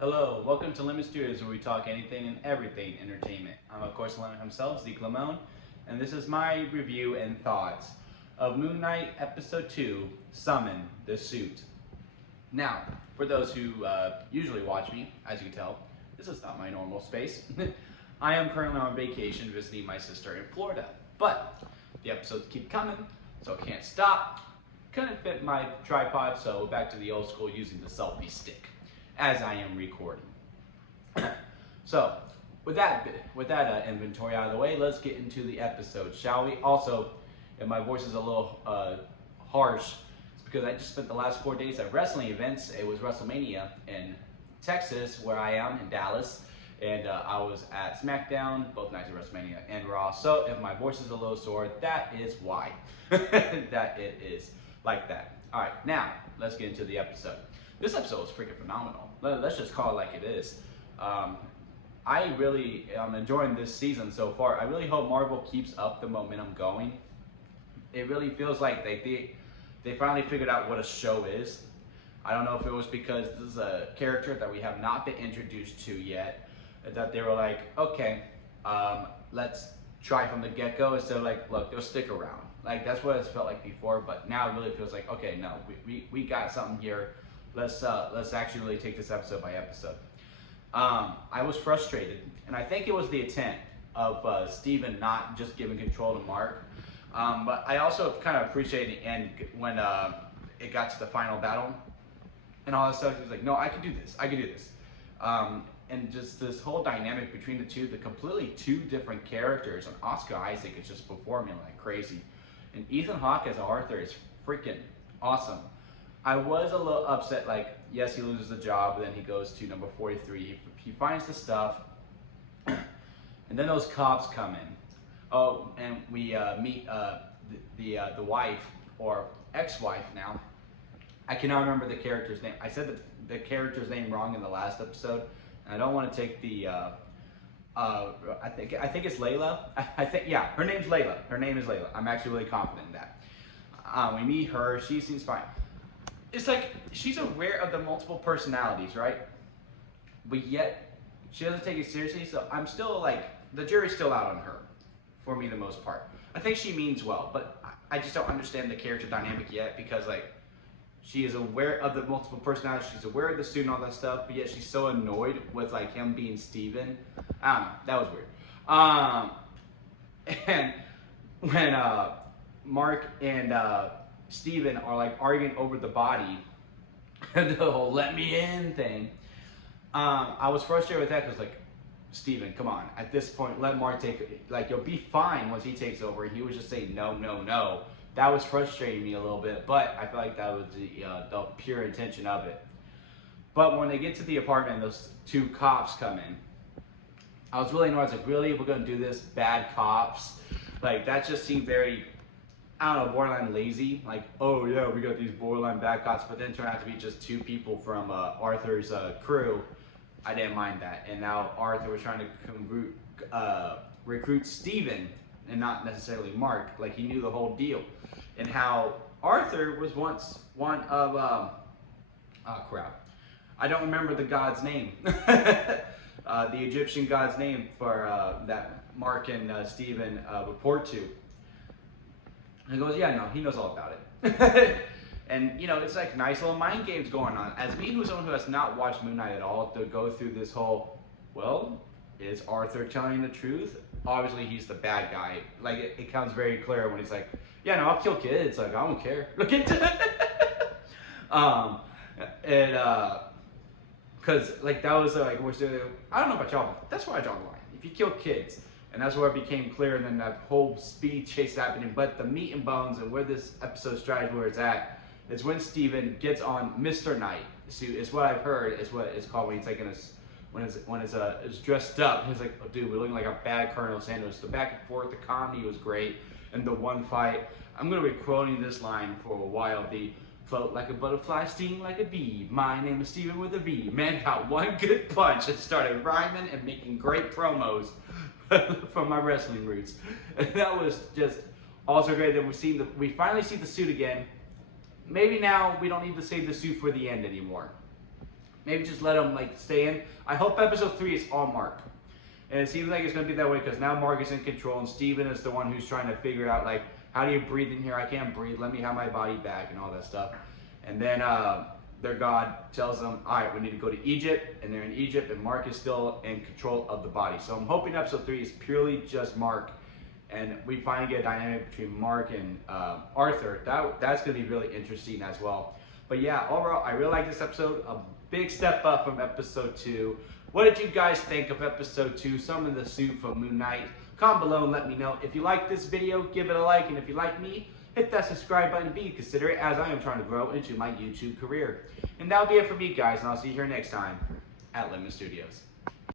Hello, welcome to Lemon Studios, where we talk anything and everything entertainment. I'm of course Lemon himself, Zeke Lamone, and this is my review and thoughts of Moon Knight Episode 2, Summon the Suit. Now, for those who usually watch me, as you can tell, this is not my normal space. I am currently on vacation visiting my sister in Florida, but the episodes keep coming, so I can't stop. Couldn't fit my tripod, so back to the old school using the selfie stick as I am recording. So, with that inventory out of the way, let's get into the episode, shall we? Also, if my voice is a little harsh, it's because I just spent the last 4 days at wrestling events. It was WrestleMania in Texas, where I am, in Dallas, and I was at SmackDown, both nights of WrestleMania, and Raw. So, if my voice is a little sore, that is why. That it is like that. All right, now, let's get into the episode. This episode was freaking phenomenal. Let's just call it like it is. I really am enjoying this season so far. I really hope Marvel keeps up the momentum going. It really feels like they finally figured out what a show is. I don't know if it was because this is a character that we have not been introduced to yet, that they were like, okay, let's try from the get-go instead of like, look, they'll stick around. Like, that's what it's felt like before, but now it really feels like, okay, no, we got something here. Let's actually really take this episode by episode. I was frustrated, and I think it was the intent of Steven not just giving control to Mark. But I also kind of appreciated the end when it got to the final battle and all that stuff. He was like, no, I can do this. I can do this. And just this whole dynamic between the two, the completely two different characters. And Oscar Isaac is just performing like crazy. And Ethan Hawke as Arthur is freaking awesome. I was a little upset, like, yes, he loses the job, but then he goes to number 43. He finds the stuff, and then those cops come in. Oh, and we meet the wife, or ex-wife now. I cannot remember the character's name. I said the character's name wrong in the last episode, and I don't want to take the, I think it's Layla. Yeah, her name's Layla. Her name is Layla. I'm actually really confident in that. We meet her. She seems fine. It's like she's aware of the multiple personalities, right? But yet she doesn't take it seriously. So I'm still like, the jury's still out on her, for me the most part. I think she means well, but I just don't understand the character dynamic yet, because like she is aware of the multiple personalities, she's aware of the suit and all that stuff, but yet she's so annoyed with like him being Steven. I don't know, that was weird. And when Mark and Steven are like arguing over the body, the whole "let me in" thing. I was frustrated with that because, like, Steven, come on. At this point, let Mark take it. Like, you'll be fine once he takes over. And he was just saying no, no, no. That was frustrating me a little bit, but I feel like that was the pure intention of it. But when they get to the apartment, those two cops come in. I was really annoyed. I was like, really? We're gonna do this? Bad cops? Like, that just seemed very, I don't know, borderline lazy. Like, oh yeah, we got these borderline bad cops, but then it turned out to be just two people from Arthur's crew. I didn't mind that. And now Arthur was trying to recruit Steven and not necessarily Mark. Like, he knew the whole deal. And how Arthur was once one of, oh crap, I don't remember the god's name. The Egyptian god's name for that Mark and Steven report to. And he goes, yeah, no, he knows all about it. And, you know, it's like nice little mind games going on. As me, who's someone who has not watched Moon Knight at all, to go through this whole, well, is Arthur telling the truth? Obviously, he's the bad guy. Like, it becomes very clear when he's like, yeah, no, I'll kill kids. Like, I don't care. Look into it. Because, like, that was, like, I don't know about y'all, but that's where I draw the line. If you kill kids, and that's where it became clear, and then that whole speed chase happening. But the meat and bones and where this episode strives where it's at is when Steven gets on Mr. Knight suit. Is what I've heard is what it's called when he's like in his, when it's dressed up. He's like, oh, dude, we're looking like a bad Colonel Sanders. The back and forth, the comedy was great, and the one fight. I'm gonna be quoting this line for a while. The float like a butterfly, sting like a bee. My name is Steven with a V. Man got one good punch and started rhyming and making great promos from my wrestling roots. And that was just also great that we finally see the suit again. Maybe now we don't need to save the suit for the end anymore. maybe just let him like stay in. I hope episode 3 is all Mark. And it seems like it's going to be that way because now Mark is in control and Steven is the one who's trying to figure out, like, how do you breathe in here? I can't breathe. Let me have my body back and all that stuff. And then their God tells them, all right, we need to go to Egypt. And they're in Egypt and Mark is still in control of the body. So I'm hoping episode 3 is purely just Mark. And we finally get a dynamic between Mark and Arthur. That's going to be really interesting as well. But yeah, overall, I really like this episode. A big step up from episode 2. What did you guys think of episode 2, Some of the Soup from Moon Knight? Comment below and let me know. If you like this video, give it a like. And if you like me, hit that subscribe button and be considerate as I am trying to grow into my YouTube career. And that'll be it for me, guys. And I'll see you here next time at Lemon Studios.